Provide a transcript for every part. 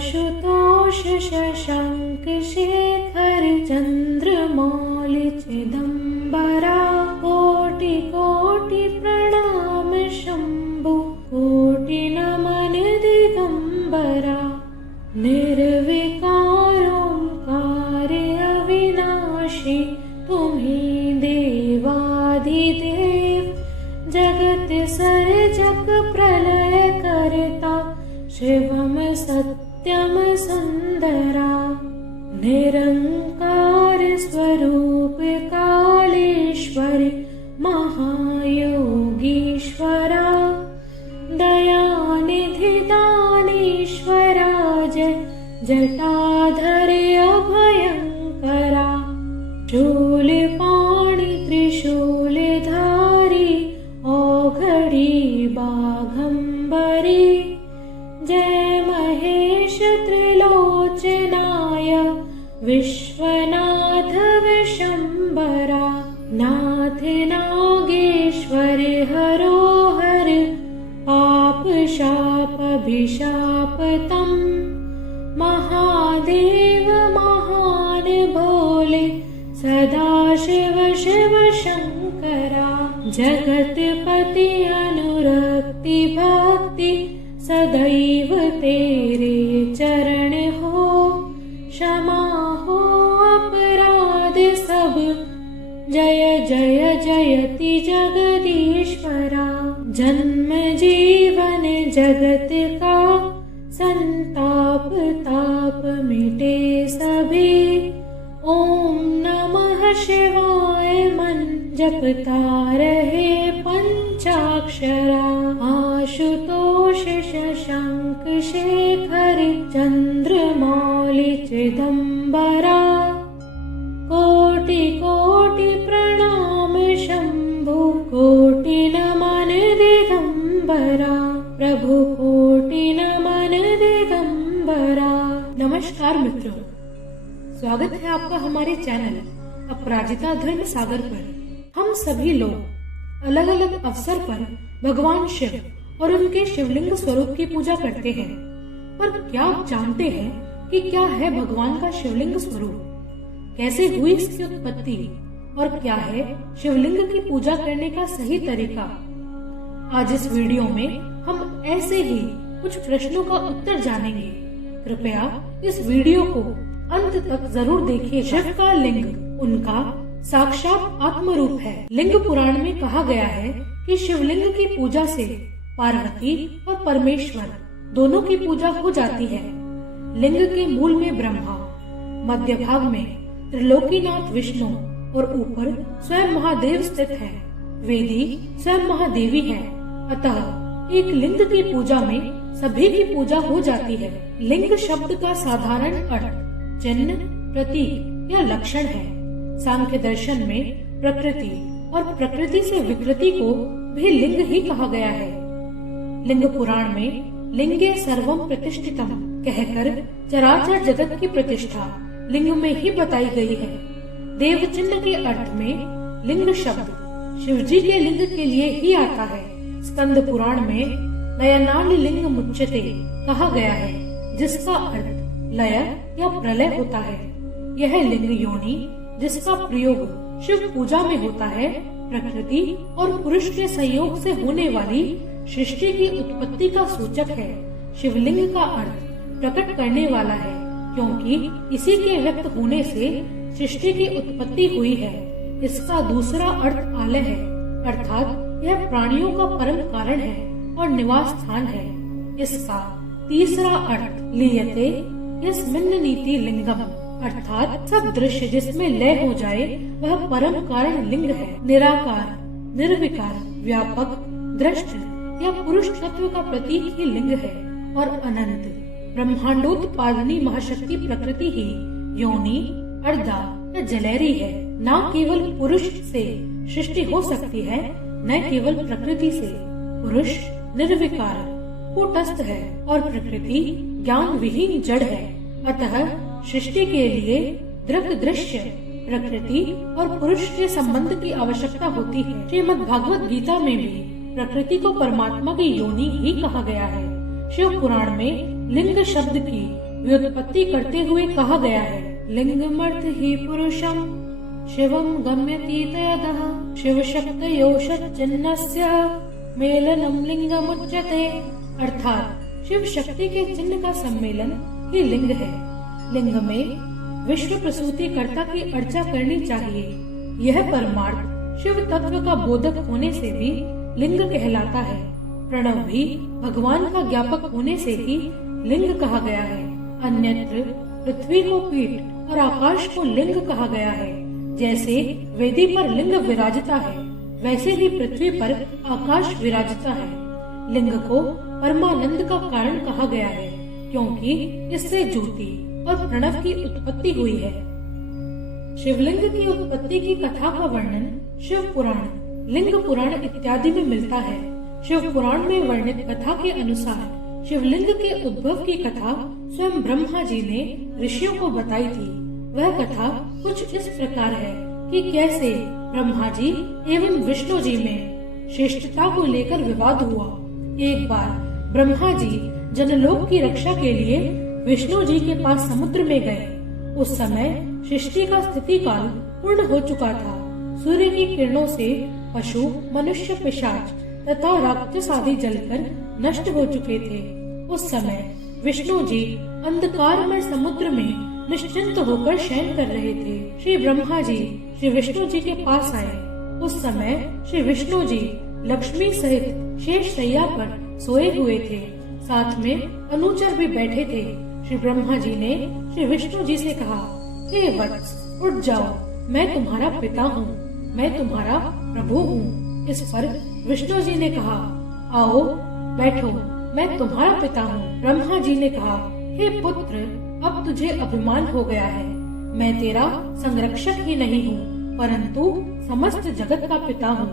आशुतोष शशांक शेखर चंद्रमौलि चिदंबरा कोटि कोटि प्रणाम शंभु कोटि नमन दिगंबरा निर्विकार अविनाशी तुम्हीं देवाधिदेव जगत सर्जक प्रलय करता शिवम सत्यम सुंदरा निरंकार स्वरूप कालेश्वर महायोगीश्वरा दयानिधि दानीश्वरा जटाधर अभयंकरा शूलपाणि त्रिशूलधारी औघड़ी बाघंबरी जय महेश त्रिलोचनाय विश्वनाथ विशंबरा नाथ नागेश्वर हरोहर पाप शाप अभिशापतम महादेव महान भोले सदाशिव शिव शंकरा जगतपति अनुरक्ति भक्ति सदैव तेरे चरण हो क्षमा हो अपराध सब जय जय जयति जगदीश्वरा जन्म जीवन जगत का संताप ताप मिटे सभी ओम नमः शिवाय मन जपता रहे पंचाक्षरा आशुतोष शशांक शेखर चंद्रमौलि चिदंबरा कोटि कोटि प्रणाम शंभु कोटि नमन दिगंबरा प्रभु कोटि नमन दिगंबरा। नमस्कार मित्रों, स्वागत है आपका हमारे चैनल अपराजिता धर्म सागर पर। हम सभी लोग अलग अलग अवसर पर भगवान शिव और उनके शिवलिंग स्वरूप की पूजा करते हैं, पर क्या आप जानते हैं कि क्या है भगवान का शिवलिंग स्वरूप, कैसे हुई इसकी उत्पत्ति और क्या है शिवलिंग की पूजा करने का सही तरीका। आज इस वीडियो में हम ऐसे ही कुछ प्रश्नों का उत्तर जानेंगे। कृपया इस वीडियो को अंत तक जरूर देखिए। शिव का लिंग उनका साक्षात आत्म रूप है। लिंग पुराण में कहा गया है कि शिवलिंग की पूजा से पार्वती और परमेश्वर दोनों की पूजा हो जाती है। लिंग के मूल में ब्रह्मा, मध्य भाग में त्रिलोकीनाथ विष्णु और ऊपर स्वयं महादेव स्थित है। वेदी स्वयं महादेवी है, अतः एक लिंग की पूजा में सभी की पूजा हो जाती है। लिंग शब्द का साधारण अर्थ चिन्ह, प्रतीक या लक्षण है। सांख्य दर्शन में प्रकृति और प्रकृति से विकृति को भी लिंग ही कहा गया है। लिंग पुराण में लिंगे सर्वम प्रतिष्ठितम कहकर चराचर जगत की प्रतिष्ठा लिंग में ही बताई गई है। देव चिन्ह के अर्थ में लिंग शब्द शिवजी के लिंग के लिए ही आता है। स्कंद पुराण में लयनाल लिंग मुच्यते कहा गया है, जिसका अर्थ लय या प्रलय होता है। यह लिंग योनि जिसका प्रयोग शिव पूजा में होता है, प्रकृति और पुरुष के संयोग से होने वाली सृष्टि की उत्पत्ति का सूचक है। शिवलिंग का अर्थ प्रकट करने वाला है, क्योंकि इसी के व्यक्त होने से सृष्टि की उत्पत्ति हुई है। इसका दूसरा अर्थ आलय है, अर्थात यह प्राणियों का परम कारण है और निवास स्थान है। इसका तीसरा अर्थ लीयते यस्मिन् नीति लिंगम, अर्थात सब दृश्य जिसमें लय हो जाए वह परम कारण लिंग है। निराकार, निर्विकार, व्यापक, दृष्ट या पुरुष तत्व का प्रतीक ही लिंग है और अनंत ब्रह्मांडोत्पादनी महाशक्ति प्रकृति ही योनि, अर्धा या जलैरी है। न केवल पुरुष से सृष्टि हो सकती है, न केवल प्रकृति से। पुरुष निर्विकार कूटस्थ है और प्रकृति ज्ञान विहीन जड़ है, अतः सृष्टि के लिए दृक दृश्य प्रकृति और पुरुष के संबंध की आवश्यकता होती है। श्रीमद् भागवत गीता में भी प्रकृति को परमात्मा की योनि ही कहा गया है। शिव पुराण में लिंग शब्द की व्युत्पत्ति करते हुए कहा गया है, लिंगमर्थ ही पुरुषम शिवम गम्यति तयदः शिव शक्तयो षट्चिन्नस्य मेलनम लिंगमुच्यते। अर्थात शिव शक्ति के चिन्ह का सम्मेलन ही लिंग है। लिंग में विश्व प्रसूति कर्ता की अर्चा करनी चाहिए। यह परमार्थ शिव तत्व का बोधक होने से भी लिंग कहलाता है। प्रणव भी भगवान का ज्ञापक होने से ही लिंग कहा गया है। अन्यत्र पृथ्वी को पीठ और आकाश को लिंग कहा गया है। जैसे वेदी पर लिंग विराजता है, वैसे ही पृथ्वी पर आकाश विराजता है। लिंग को परमानंद का कारण कहा गया है, क्योंकि इससे ज्योति और प्रणव की उत्पत्ति हुई है। शिवलिंग की उत्पत्ति की कथा का वर्णन शिव पुराण, लिंग पुराण इत्यादि में मिलता है। शिव पुराण में वर्णित कथा के अनुसार शिवलिंग के उद्भव की कथा स्वयं ब्रह्मा जी ने ऋषियों को बताई थी। वह कथा कुछ इस प्रकार है कि कैसे ब्रह्मा जी एवं विष्णु जी में श्रेष्ठता को लेकर विवाद हुआ। एक बार ब्रह्मा जी जनलोक की रक्षा के लिए विष्णु जी के पास समुद्र में गए। उस समय सृष्टि का स्थिति काल पूर्ण हो चुका था। सूर्य की किरणों से पशु, मनुष्य, पिशाच तथा राक्षस आदि जलकर नष्ट हो चुके थे। उस समय विष्णु जी अंधकारमय समुद्र में निश्चिंत होकर शयन कर रहे थे। श्री ब्रह्मा जी श्री विष्णु जी के पास आए। उस समय श्री विष्णु जी लक्ष्मी सहित शेष शैया पर सोए हुए थे। साथ में अनुचर भी बैठे थे। श्री ब्रह्मा जी ने श्री विष्णु जी से कहा, हे वत्स, उठ जाओ, मैं तुम्हारा पिता हूँ, मैं तुम्हारा प्रभु हूँ। इस पर विष्णु जी ने कहा, आओ बैठो, मैं तुम्हारा पिता हूँ। ब्रह्मा जी ने कहा, हे पुत्र, अब तुझे अभिमान हो गया है। मैं तेरा संरक्षक ही नहीं हूँ, परंतु समस्त जगत का पिता हूँ।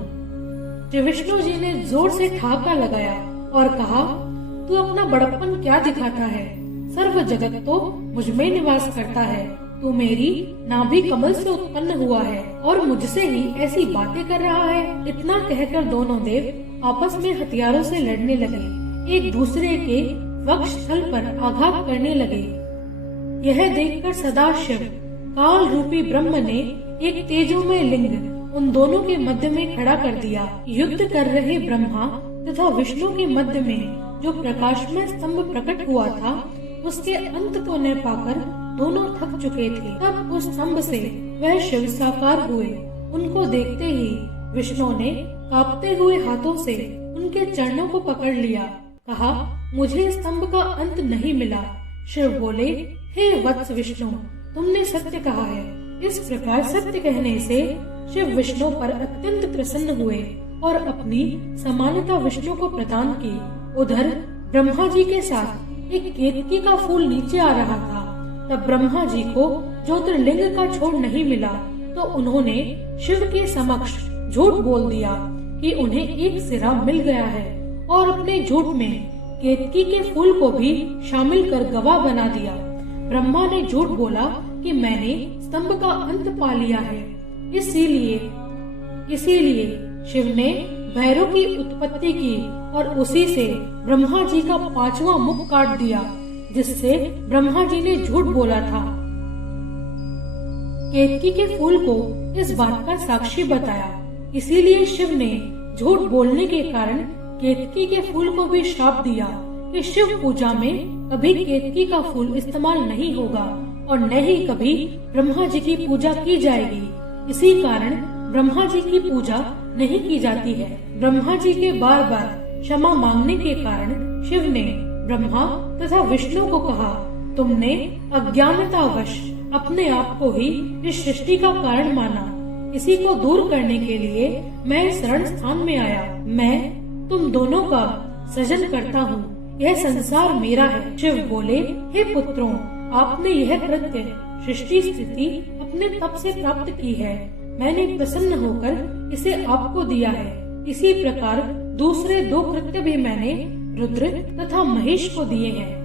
श्री विष्णु जी ने जोर से ठहाका लगाया और कहा, तू अपना बड़प्पन क्या दिखाता है? सर्व जगत तो मुझ में निवास करता है। तू मेरी नाभि कमल से उत्पन्न हुआ है और मुझसे ही ऐसी बातें कर रहा है। इतना कहकर दोनों देव आपस में हथियारों से लड़ने लगे, एक दूसरे के वक्ष स्थल पर आघात करने लगे। यह देखकर सदाशिव काल रूपी ब्रह्म ने एक तेजोमय लिंग उन दोनों के मध्य में खड़ा कर दिया। युद्ध कर रहे ब्रह्मा तथा विष्णु के मध्य में जो प्रकाशमय स्तंभ प्रकट हुआ था, उसके अंत को न पाकर दोनों थक चुके थे। तब उस स्तंभ से वह शिव साकार हुए। उनको देखते ही विष्णु ने कांपते हुए हाथों से उनके चरणों को पकड़ लिया। कहा, मुझे स्तंभ का अंत नहीं मिला। शिव बोले, हे वत्स विष्णु, तुमने सत्य कहा है। इस प्रकार सत्य कहने से शिव विष्णु पर अत्यंत प्रसन्न हुए और अपनी समानता विष्णु को प्रदान की। उधर ब्रह्मा जी के साथ एक केतकी का फूल नीचे आ रहा था। तब ब्रह्मा जी को ज्योतिर्लिंग का छोड़ नहीं मिला, तो उन्होंने शिव के समक्ष झूठ बोल दिया कि उन्हें एक सिरा मिल गया है और अपने झूठ में केतकी के फूल को भी शामिल कर गवाह बना दिया। ब्रह्मा ने झूठ बोला कि मैंने स्तंभ का अंत पा लिया है। इसीलिए शिव ने भैरव की उत्पत्ति की और उसी से ब्रह्मा जी का 5वां मुख काट दिया, जिससे ब्रह्मा जी ने झूठ बोला था। केतकी के फूल को इस बात का साक्षी बताया। इसीलिए शिव ने झूठ बोलने के कारण केतकी के फूल को भी श्राप दिया कि शिव पूजा में कभी केतकी का फूल इस्तेमाल नहीं होगा और न ही कभी ब्रह्मा जी की पूजा की जाएगी। इसी कारण ब्रह्मा जी की पूजा नहीं की जाती है। ब्रह्मा जी के बार बार क्षमा मांगने के कारण शिव ने ब्रह्मा तथा विष्णु को कहा, तुमने अज्ञानतावश अपने आप को ही इस सृष्टि का कारण माना। इसी को दूर करने के लिए मैं इस रण स्थान में आया। मैं तुम दोनों का सृजन करता हूँ। यह संसार मेरा है। शिव बोले, हे पुत्रों, आपने यह कृत्य सृष्टि स्थिति अपने तप से प्राप्त की है। मैंने प्रसन्न होकर इसे आपको दिया है। इसी प्रकार दूसरे 2 कृत्य भी मैंने रुद्र तथा महेश को दिए हैं।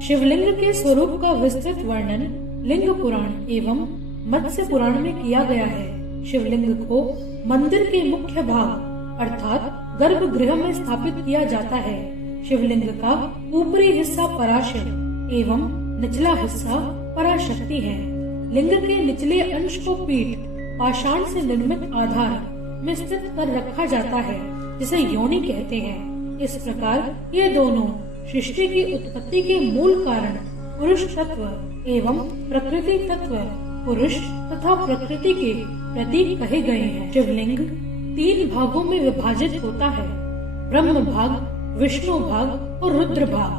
शिवलिंग के स्वरूप का विस्तृत वर्णन लिंग पुराण एवं मत्स्य पुराण में किया गया है। शिवलिंग को मंदिर के मुख्य भाग अर्थात गर्भगृह में स्थापित किया जाता है। शिवलिंग का ऊपरी हिस्सा पराशिव एवं निचला हिस्सा पराशक्ति है। लिंग के निचले अंश को पीठ पाषाण से निर्मित आधार में स्थित कर रखा जाता है, जिसे योनि कहते हैं। इस प्रकार ये दोनों सृष्टि की उत्पत्ति के मूल कारण पुरुष तत्व एवं प्रकृति तत्व पुरुष तथा प्रकृति के प्रतीक कहे गए हैं। शिवलिंग 3 भागों में विभाजित होता है, ब्रह्म भाग, विष्णु भाग और रुद्र भाग।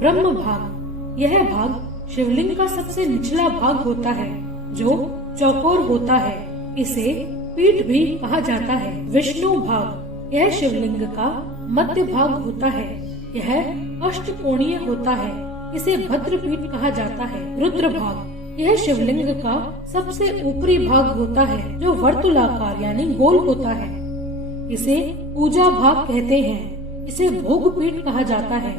ब्रह्म भाग, यह भाग शिवलिंग का सबसे निचला भाग होता है जो चौकोर होता है, इसे पीठ भी कहा जाता है। विष्णु भाग, यह शिवलिंग का मध्य भाग होता है, यह अष्टकोणीय होता है, इसे भद्रपीठ कहा जाता है। रुद्र भाग, यह शिवलिंग का सबसे ऊपरी भाग होता है जो वर्तुलाकार यानी गोल होता है, इसे पूजा भाग कहते हैं, इसे भोग पीठ कहा जाता है।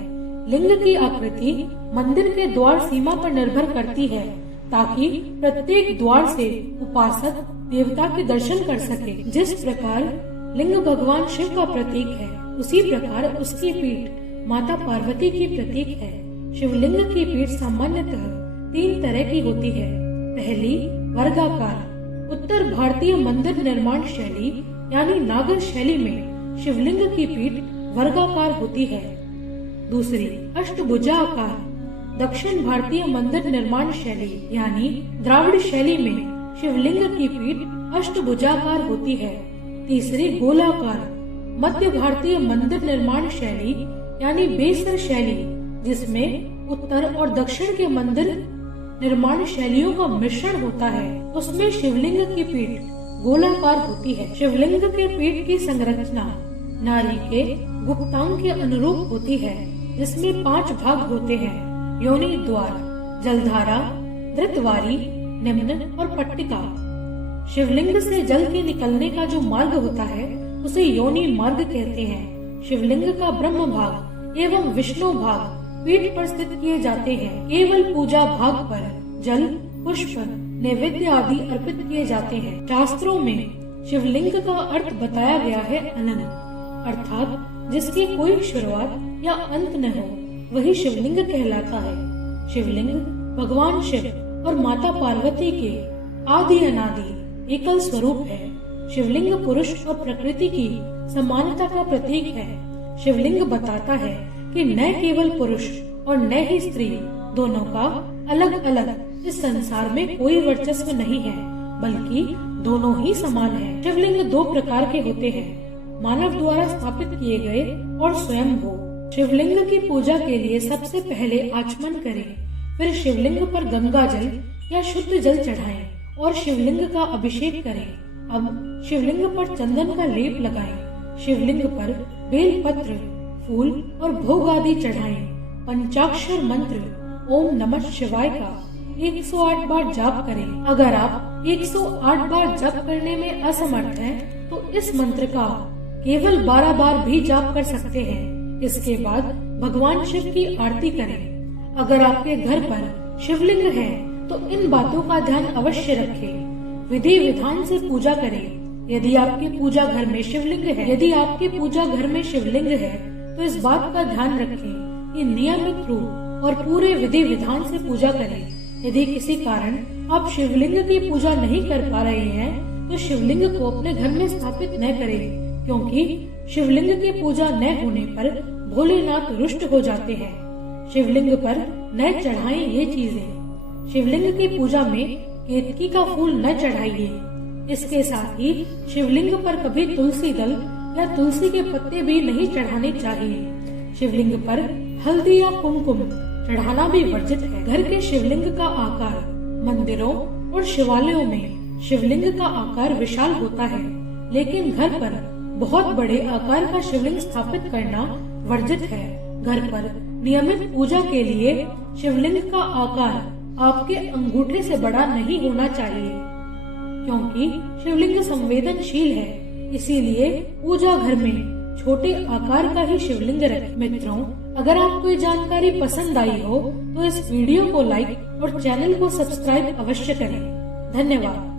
लिंग की आकृति मंदिर के द्वार सीमा पर निर्भर करती है ताकि प्रत्येक द्वार से उपासक देवता के दर्शन कर सके। जिस प्रकार लिंग भगवान शिव का प्रतीक है, उसी प्रकार उसकी पीठ माता पार्वती की प्रतीक है। शिवलिंग की पीठ सामान्यतः 3 तरह की होती है। पहली वर्गाकार, उत्तर भारतीय मंदिर निर्माण शैली यानी नागर शैली में शिवलिंग की पीठ वर्गाकार होती है। दूसरी अष्टभुजाकार, दक्षिण भारतीय मंदिर निर्माण शैली यानी द्राविड़ शैली में शिवलिंग की पीठ अष्टभुजाकार होती है। तीसरी गोलाकार, मध्य भारतीय मंदिर निर्माण शैली यानी बेसर शैली, जिसमें उत्तर और दक्षिण के मंदिर निर्माण शैलियों का मिश्रण होता है, उसमें शिवलिंग की पीठ गोलाकार होती है। शिवलिंग के पीठ की संरचना नारी के गुप्तांग के अनुरूप होती है, जिसमें 5 भाग होते हैं, योनि द्वार, जलधारा, धृतवारी, निम्न और पट्टिका। शिवलिंग से जल के निकलने का जो मार्ग होता है उसे योनि मार्ग कहते हैं। शिवलिंग का ब्रह्म भाग एवं विष्णु भाग पीठ पर स्थित किए जाते हैं। केवल पूजा भाग पर जल, पुष्प, नैवेद्य आदि अर्पित किए जाते हैं। शास्त्रों में शिवलिंग का अर्थ बताया गया है अनंत, अर्थात जिसकी कोई शुरुआत या अंत न हो, वही शिवलिंग कहलाता है। शिवलिंग भगवान शिव और माता पार्वती के आदि अनादि एकल स्वरूप है। शिवलिंग पुरुष और प्रकृति की समानता का प्रतीक है। शिवलिंग बताता है कि न केवल पुरुष और न ही स्त्री, दोनों का अलग अलग इस संसार में कोई वर्चस्व नहीं है, बल्कि दोनों ही समान है। शिवलिंग 2 प्रकार के होते हैं, मानव द्वारा स्थापित किए गए और स्वयंभू। शिवलिंग की पूजा के लिए सबसे पहले आचमन करें, फिर शिवलिंग पर गंगा जल या शुद्ध जल चढ़ाएं और शिवलिंग का अभिषेक करें। अब शिवलिंग पर चंदन का लेप लगाएं। शिवलिंग पर बेल पत्र, फूल और भोग आदि चढ़ाएं। पंचाक्षर मंत्र ओम नमः शिवाय का 108 बार जाप करें। अगर आप 108 बार जाप करने में असमर्थ हैं, तो इस मंत्र का केवल 12 बार भी जाप कर सकते हैं। इसके बाद भगवान शिव की आरती करें। अगर आपके घर पर शिवलिंग है तो इन बातों का ध्यान अवश्य रखें। विधि विधान से पूजा करें। यदि आपके पूजा घर में शिवलिंग है, तो इस बात का ध्यान रखें कि नियमित रूप और पूरे विधि विधान से पूजा करें। यदि किसी कारण आप शिवलिंग की पूजा नहीं कर पा रहे हैं, तो शिवलिंग को अपने घर में स्थापित न करें, क्योंकि शिवलिंग की पूजा न होने पर भोलेनाथ रुष्ट हो जाते हैं। शिवलिंग पर न चढ़ाएं ये चीजें। शिवलिंग की पूजा में केतकी का फूल न चढ़ाइए। इसके साथ ही शिवलिंग पर कभी तुलसी दल या तुलसी के पत्ते भी नहीं चढ़ाने चाहिए। शिवलिंग पर हल्दी या कुमकुम चढ़ाना भी वर्जित है। घर के शिवलिंग का आकार, मंदिरों और शिवालयों में शिवलिंग का आकार विशाल होता है, लेकिन घर पर बहुत बड़े आकार का शिवलिंग स्थापित करना वर्जित है। घर पर नियमित पूजा के लिए शिवलिंग का आकार आपके अंगूठे से बड़ा नहीं होना चाहिए, क्योंकि शिवलिंग संवेदनशील है। इसीलिए पूजा घर में छोटे आकार का ही शिवलिंग रखें। मित्रों, अगर आपको ये जानकारी पसंद आई हो तो इस वीडियो को लाइक और चैनल को सब्सक्राइब अवश्य करें। धन्यवाद।